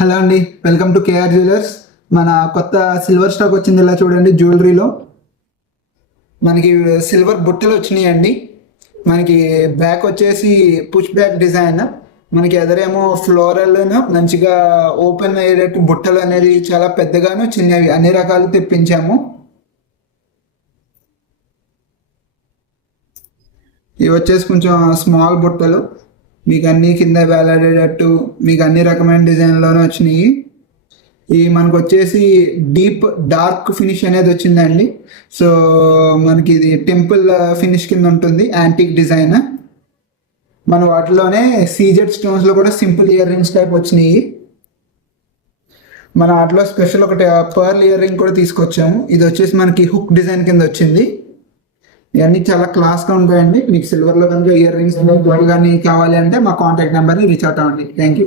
Hello అండి, welcome to KR jewellers. మన కొత్త సిల్వర్ స్టాక్ వచ్చింది. ఇలా చూడండి, జ్యువెలరీలో మనకి సిల్వర్ బుట్టలు వచ్చినాయండి. మనకి బ్యాక్ వచ్చేసి పుష్ బ్యాక్ డిజైన్, మనకి ఎదరేమో ఫ్లోరల్ మంచిగా ఓపెన్ అయ్యేటట్టు బుట్టలు అనేది చాలా పెద్దగాను చిన్నవి అన్ని రకాలు తెప్పించాము. ఇవి వచ్చేసి కొంచెం స్మాల్ బుట్టలు, మీకు అన్ని కింద వేలాడేటట్టు మీకు అన్ని రకమైన డిజైన్లోనే వచ్చినాయి. ఈ మనకు వచ్చేసి డీప్ డార్క్ ఫినిష్ అనేది వచ్చిందండి. సో మనకి ఇది టెంపుల్ ఫినిష్ కింద ఉంటుంది, యాంటిక్ డిజైన్. మన వాటిలోనే సీజెడ్ స్టోన్స్లో కూడా సింపుల్ ఇయర్ రింగ్స్ టైప్ వచ్చినాయి. మన వాటిలో స్పెషల్ ఒకటి పర్ల్ ఇయర్ రింగ్ కూడా తీసుకొచ్చాము. ఇది వచ్చేసి మనకి హుక్ డిజైన్ కింద వచ్చింది. ఇవన్నీ చాలా క్లాస్గా ఉంటాయండి. మీకు సిల్వర్లో కనుక ఇయర్ రింగ్స్ కానీ కావాలి అంటే మా కాంటాక్ట్ నెంబర్ని రీచ్ అవుట్ అవ్వండి. Thank you.